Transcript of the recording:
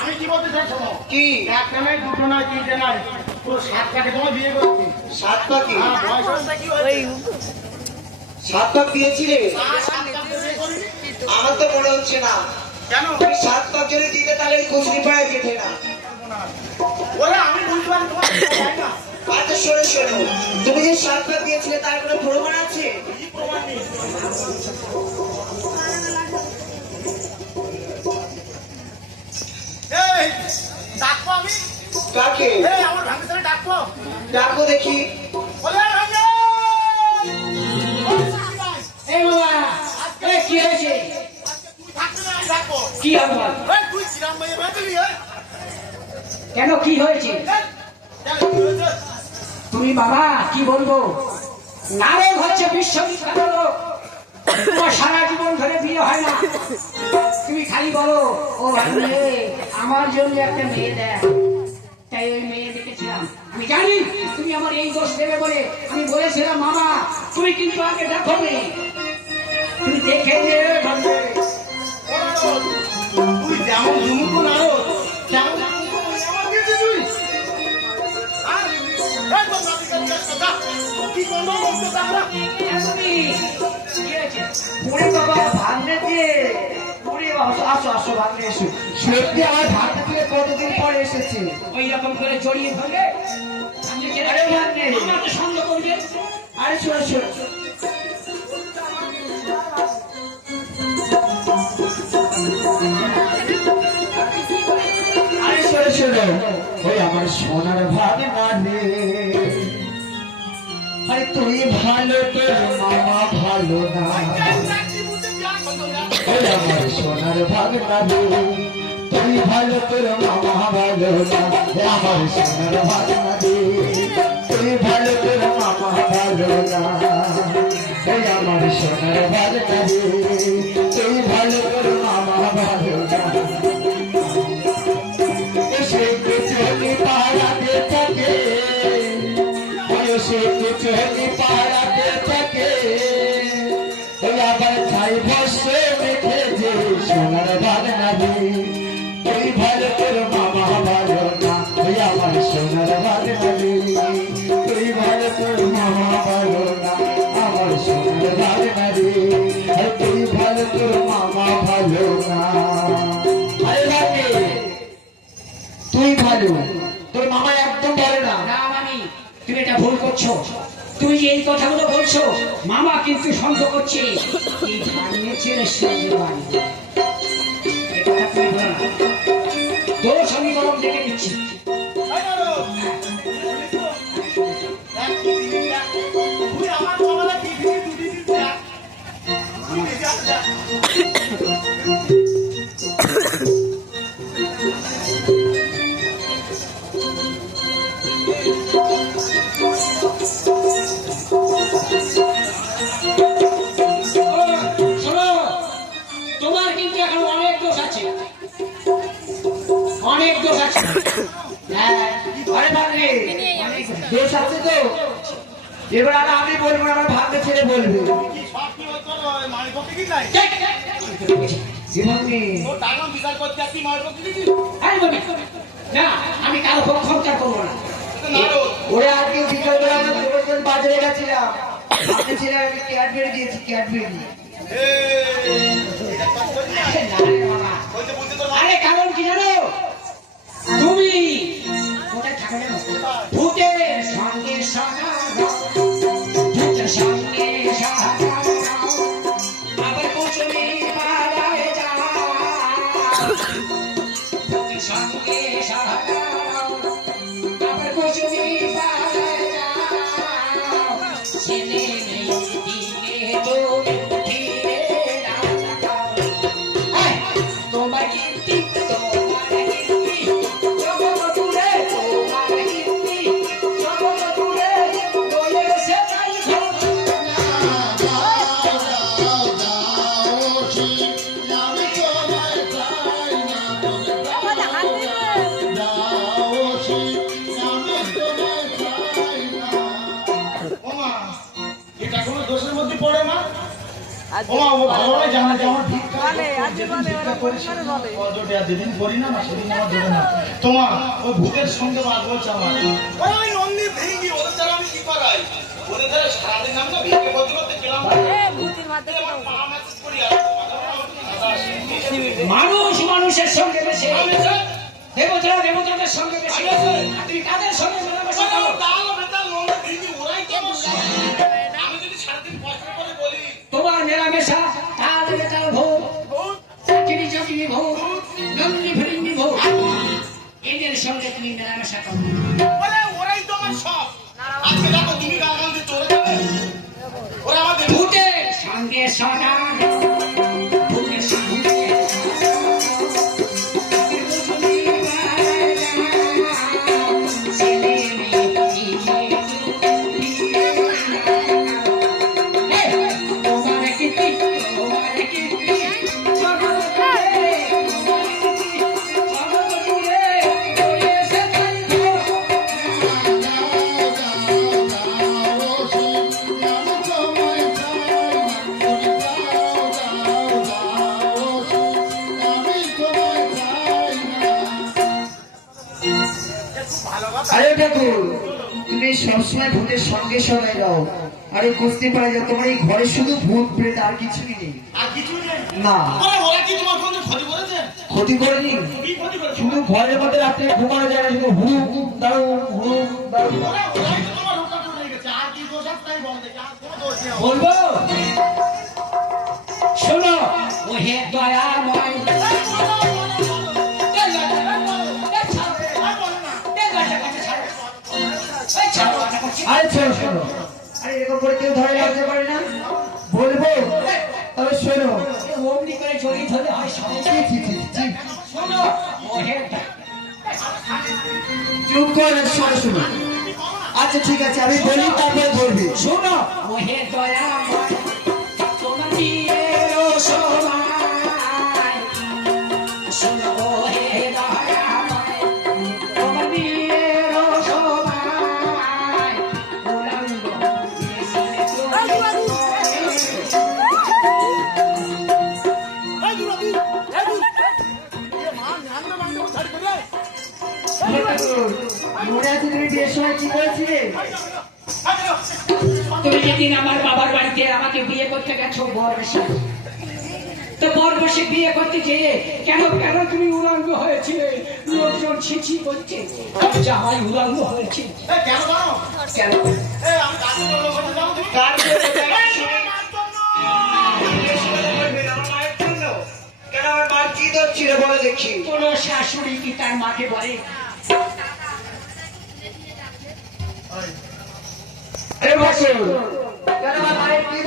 আমি কি বলতে চাই শোনো। কি? একটা নয়, দুটো নয়, তিনটে নয়, পুরো 7 পাকে তোমায় বিয়ে করেছি। 7 পাকে? হ্যাঁ, বয়সটা কি হয়েছে? 7 পাক দিয়েছিলে? 7 পাক বিয়ে করিনি। আমার তো মনে হচ্ছে না। কেন? তুমি 7 পাক যদি দিতে তাহলে এই কুচরি পাড়ায় যেতে না। ওরে আমি বুঝতে পারি তোমার তাই না? আচ্ছা শোনো শোনো, তুমি যে 7 পাক দিয়েছিলে তার কোনো প্রমাণ আছে? কি প্রমাণ নেই? এই ডাকবো আমি? কাকে? এই আমার ভাঙিয়ে ডাকবো? ডাকো দেখি। ওরে ভাঙে! এই বাবা, এই কি হয়েছে? তুই থাকতে না, আমি ডাকবো। কি হবে? এই তুই শ্রীরাম ভাইয়ের বাড়ি এই? কেন কি হয়েছে? কেন কি হয়েছে? তুমি বাবা কি বলবো, নারদ হচ্ছে বিশ্ববিখ্যাত লোক, তোমার সারা জীবন ধরে বিয়ে হয় না, তুমি খালি বলো ও মেয়ে আমার জন্য একটা মেয়ে দেয়, তাই ওই মেয়ে দেখেছিলাম। আমি জানি তুমি আমার এই দোষ দেবে বলে আমি বলেছিলাম মামা তুমি কিন্তু আগে দেখো মেয়ে, তুমি দেখে যে ভাববে। তুই যেমন ধুমুকু নারদ তেমন আমার দিয়েছিস তুই। আর এই তো নাবিকের কাছে যা। কি করবো বলতে চাকরা? ওরে বাবা ভাঙনে দিয়ে, ওরে বাবা আসো আসো ভাঙনে এসো, সত্যি আমার ভাঙনে দিয়ে কতদিন পরে এসেছে, ওই রকম করে জড়িয়ে ধরে আরে ভাঙনে আমাকে সঙ্গ করবে। আরে শোনো শোনো আরে শোনো শোনো, ওই আমার সোনার ভাগনা রে, আরে তুই ভালো তোর মামা ভালো না, ওই আমার সোনার ভাগনা রে, তুই ভালো তোর মামা ভালো না, আমার সোনার ভাগনা রে, তুই ভালো তোর মামা ভালো না, ওই আমার সোনার ভাগনা রে, তুই ভালো তোর মামা ভালো না। এসে চলি পাড়াতে থাকে, এসে চলি পাড়াতে থাকে, আবার ছাই বসে মেখে যে সোনার ভাগনা রে, তুই ভালো তোর মামা ভালো না, ওই আমার সোনার ভাগনা রে, তুই ভালো তোর মামা ভালো না, আমার সোনার ভাগনা রে, তুই ভালো তোর মামা ভালো না। আরে ভাগে তুই ভালো, তোর মামা একদম ভালো না। না মামি তুমি এটা ভুল করছো, তুমি যে এই কথাগুলো বলছো মামা কিন্তু সন্দেহ করছে এই ভাগ্নে ছেলে সঙ্গে বাড়ি, এই কথা তুমি বলো না, দোষ আমি গরম দেখে দিচ্ছি। তুই আমার বাবারা টিভি দুটি দেখ। তুই যা যা। শোনো, তোমার কিন্তু এখন অনেক দোষ আছে, অনেক দোষ আছে। হ্যাঁ আরে ভাগ্নে দোষ আছে তো, এবার আর আমি বলবো না, আমার ভাগ্নে ছেলে বলবে। কি সব কি হতো মানিক কি নাই? জীবনে তোর টাকা বিচার করতে কি মারবো কি দিবি? না আমি কারো সংসার করবো না। নারদ ওরে আজকে বিকালবেলা আমরা দুজন বাজারে গেছিলাম, আপনি ছিলেন আমি ক্যাডবেরি দিয়েছি, ক্যাডবেরি। এটা কাজ করবি না? ওই যে বুঝতে তোর মা- আরে কারণ কি জানো, তুমি কোথায় থাকো জানো, ভূতের সঙ্গে সাহায্য, ভূতের সঙ্গে সাহায্য, আবার কুচুরি পাড়ায় যাও, ভূতের সঙ্গে সাহায্য, আবার কুচুরি পাড়ায় যাও, ছেলে নেই দিলে তুমি ফিরে না তাকাও। এই, তোমার কীর্তি, তোমার কীর্তি, জগৎপুরে তোমার কীর্তি, জগৎপুরে রয়েছে তাই ঘটনা। ওমা, এটা কোনো দোষের মধ্যে পড়ে না? ওমা ও ভালোভাবে জানা যে আমার ভিক্ষা অজোটে আর যেদিন করি না সেদিন আমার জোটে না। তোমার ওই ভূতের সঙ্গে বাদ বলছে আমার ওই নন্দী ভেঙ্গি ওদের দ্বারা আমি কি করাই ওদের দ্বারা সারাদিন আমি না ভেঙে বদলতে গেলাম আমার পা ম্যাসেজ করি আর মানুষ মানুষের সঙ্গে বেশি দেবতারা দেবতাদের সঙ্গে বেশি তুমি কাদের সঙ্গে মেলামেশা করো? তোমার মেলামেশা কাজ বেটার ভূত চাকরি চাকরি ভূত নন্দী ফিরিঙ্গি ভূত এদের সঙ্গে তুমি মেলামেশা করো। ভূতের সঙ্গে সদা ভূতের সঙ্গে আরে ঠাকুর তুমি সবসময় ভূতের সঙ্গে সবাই যাও আরে বুঝতে পারা যায় তোমার এই ঘরে শুধু ভূত প্রেত আর কিছুই নেই না ক্ষতি করেনি শুধু ঘরের মধ্যে রাত্রে ঘুমানো যায় না শুধু হুড়ু দাঁড়ু হুড়ু দাঁড়ু বলবো শোনো ও হে দয়াময় আরে শোনো শোনো আরে এরকম করে কেউ ধরে রাখতে পারে না বলবো তবে শোনো অমনি করে জড়িয়ে ধরে হয় শোনো চুপ করে শোনো শোনো আচ্ছা ঠিক আছে আমি বলি তারপরে বলবি শোনো ওহে দয়া তোমার বিয়েরও সময় শোনো ওহে দয়া তোমার বিয়েরও সময় মনে আছে তুমি বিয়ের সময় কি করেছিলে তুমি যেদিন আমার বাবার বাড়িতে আমাকে বিয়ে করতে গেছো বরবেশে তো বরবেশে বিয়ে করতে যেয়ে কেন কেন তুমি উলঙ্গ হয়েছিলে লোকজন ছিছি করছে জামাই উলঙ্গ হয়েছে কেন কোন শাশুড়ি কি তার মাকে বলে আরে বাসু কেন আমার মায়ের কি